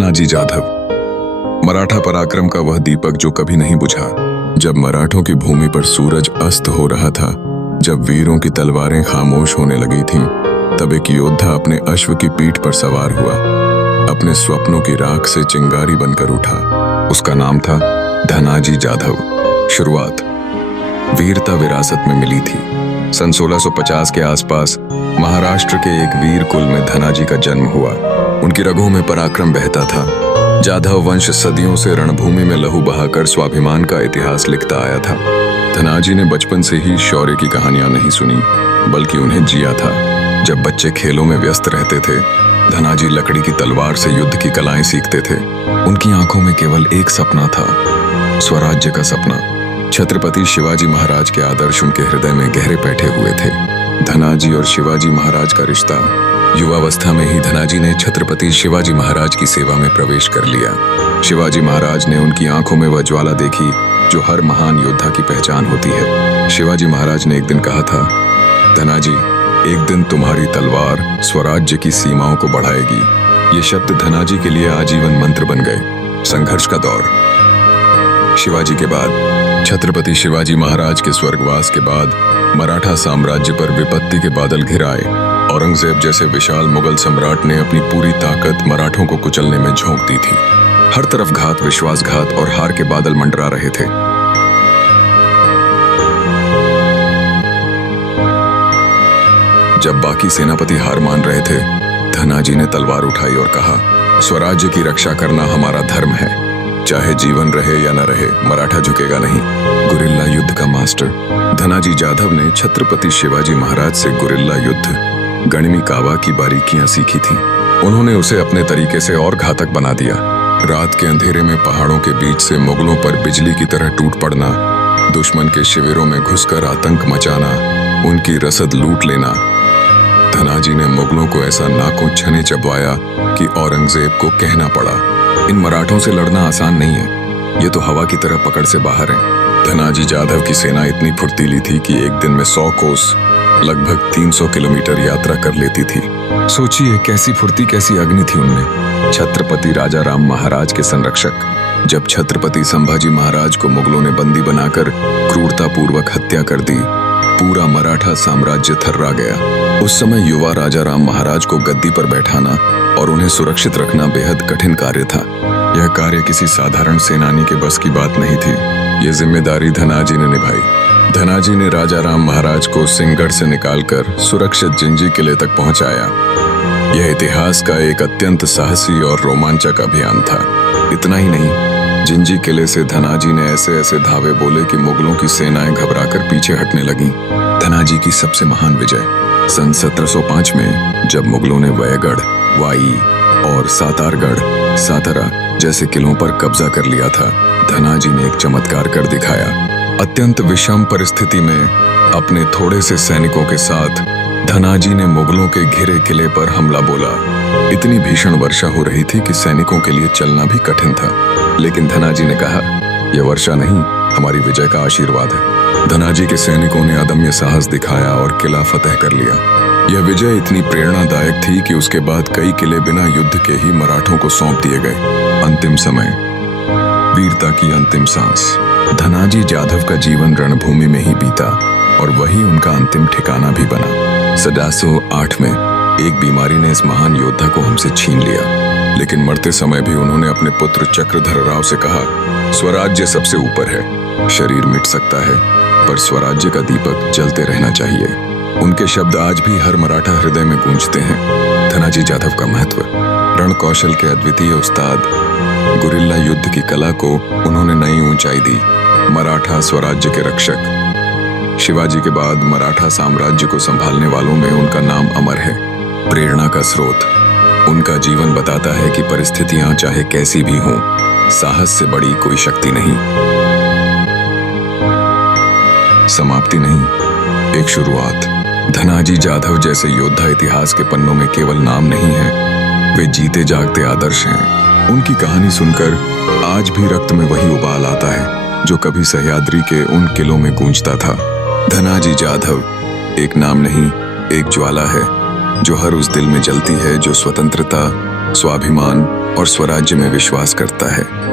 धनाजी जाधव, मराठा पराक्रम का वह दीपक जो कभी नहीं बुझा। जब मराठों की भूमि पर सूरज अस्त हो रहा था, जब वीरों की तलवारें खामोश होने लगी थीं, तब एक योद्धा अपने अश्व की पीठ पर सवार हुआ, अपने स्वप्नों की राख से चिंगारी बनकर उठा। उसका नाम था धनाजी जाधव। शुरुआत वीरता विरासत में मिली थी। सन 1650 के आसपास महाराष्ट्र के एक वीर कुल में धनाजी का जन्म हुआ। उनकी रगों में पराक्रम बहता था। जाधव वंश सदियों से रणभूमि में लहू बहाकर स्वाभिमान का इतिहास लिखता आया था। धनाजी ने बचपन से ही शौर्य की कहानियां नहीं सुनी, बल्कि उन्हें जिया था। जब बच्चे खेलों में व्यस्त रहते थे, धनाजी लकड़ी की तलवार से युद्ध की कलाएं सीखते थे। उनकी आंखों में केवल एक सपना था, स्वराज्य का सपना। छत्रपति शिवाजी महाराज के आदर्श उनके हृदय में गहरे बैठे हुए थे। धनाजी और शिवाजी महाराज का रिश्ता। युवावस्था में ही धनाजी ने छत्रपति शिवाजी महाराज की सेवा में प्रवेश कर लिया। शिवाजी महाराज ने उनकी आंखों में वह ज्वाला देखी जो हर महान योद्धा की पहचान होती है। शिवाजी महाराज ने एक दिन कहा था, धनाजी, एक दिन तुम्हारी तलवार स्वराज्य की सीमाओं को बढ़ाएगी। ये शब्द धनाजी के लिए आजीवन मंत्र बन गए। संघर्ष का दौर। शिवाजी के बाद छत्रपति शिवाजी महाराज के स्वर्गवास के बाद मराठा साम्राज्य पर विपत्ति के बादल घिर आए। औरंगजेब जैसे विशाल मुगल सम्राट ने अपनी पूरी ताकत मराठों को कुचलने में झोंक दी थी। हर तरफ घात, विश्वासघात और हार के बादल मंडरा रहे थे। जब बाकी सेनापति हार मान रहे थे, धनाजी ने तलवार उठाई और कहा, स्वराज्य की रक्षा करना हमारा धर्म है। चाहे जीवन रहे या न रहे, मराठा झुकेगा नहीं। गुरिल्ला युद्ध का मास्टर धनाजी जाधव ने छत्रपति शिवाजी महाराज से गुरिल्ला युद्ध, गणिमी कावा की बारीकियां सीखी थीं। उन्होंने उसे अपने तरीके से और घातक बना दिया। रात के अंधेरे में पहाड़ों के बीच से मुगलों पर बिजली की तरह टूट पड़ना, दुश्मन के शिविरों में घुसकर आतंक मचाना, उनकी रसद लूट लेना। धनाजी ने मुगलों को ऐसा नाकों छने चबवाया कि औरंगजेब को कहना पड़ा, इन मराठों से लड़ना आसान नहीं है, ये तो हवा की तरह पकड़ से बाहर हैं। धनाजी जाधव की सेना इतनी फुर्तीली थी कि एक दिन में 100 कोस, लगभग 300 किलोमीटर यात्रा कर लेती थी। सोचिए कैसी फुर्ती, कैसी अग्नि थी उनमें। छत्रपति राजा राम महाराज के संरक्षक। जब छत्रपति संभाजी महाराज को मुगलों ने बंदी बनाकर क्रूरतापूर्वक हत्या कर दी, पूरा मराठा साम्राज्य थर्रा गया। उस समय युवा राजा राम महाराज को गद्दी पर बैठाना और उन्हें सुरक्षित रखना बेहद कठिन कार्य था। यह कार्य किसी साधारण सेनानी के बस की बात नहीं थी। ये जिम्मेदारी धनाजी ने निभाई। धनाजी ने राजा राम महाराज को सिंहगढ़ से निकालकर सुरक्षित जिंजी किले तक पहुंचाया। यह इतिहास का एक अत्यंत साहसी और रोमांचक अभियान था। इतना ही नहीं, जिंजी किले से धनाजी ने ऐसे ऐसे धावे बोले कि मुगलों की सेनाएं घबराकर पीछे हटने लगीं। धनाजी की सबसे महान विजय सन 1705 में, जब मुगलों ने वयगढ़, वाई और सातारगढ़, सातारा जैसे किलों पर कब्जा कर लिया था, धनाजी ने एक चमत्कार कर दिखाया। अत्यंत विषम परिस्थिति में अपने थोड़े से सैनिकों के साथ धनाजी ने मुगलों के घिरे किले पर हमला बोला। इतनी भीषण वर्षा हो रही थी कि सैनिकों के लिए चलना भी कठिन था, लेकिन धनाजी ने कहा, यह वर्षा नहीं, हमारी विजय का आशीर्वाद है। धनाजी के सैनिकों ने अदम्य साहस दिखाया और किला फतह कर लिया। यह विजय इतनी प्रेरणादायक थी कि उसके बाद कई किले बिना युद्ध के ही मराठों को सौंप दिए गए। अंतिम समय, वीरता की अंतिम सांस। धनाजी जाधव का जीवन रणभूमि में ही बीता और वही उनका अंतिम ठिकाना भी बना। 1708 में एक बीमारी ने इस महान योद्धा को हमसे छीन लिया, लेकिन मरते समय भी उन्होंने अपने पुत्र चक्रधर राव से कहा, स्वराज्य सबसे ऊपर है। शरीर मिट सकता है, पर स्वराज्य का दीपक जलते रहना चाहिए। उनके शब्द आज भी हर मराठा हृदय में गूंजते हैं। धनाजी जाधव का महत्व। रण कौशल के अद्वितीय उस्ताद, गुरिल्ला युद्ध की कला को उन्होंने नई ऊंचाई दी। मराठा स्वराज्य के रक्षक। शिवाजी के बाद मराठा साम्राज्य को संभालने वालों में उनका नाम अमर है। प्रेरणा का स्रोत। उनका जीवन बताता है कि परिस्थितियां चाहे कैसी भी हों, साहस से बड़ी कोई शक्ति नहीं। समाप्ति नहीं, एक शुरुआत। धनाजी जाधव जैसे योद्धा इतिहास के पन्नों में केवल नाम नहीं है, वे जीते जागते आदर्श हैं। उनकी कहानी सुनकर आज भी रक्त में वही उबाल आता है जो कभी सह्याद्री के उन किलों में गूंजता था। धनाजी जाधव एक नाम नहीं, एक ज्वाला है जो हर उस दिल में जलती है जो स्वतंत्रता, स्वाभिमान और स्वराज्य में विश्वास करता है।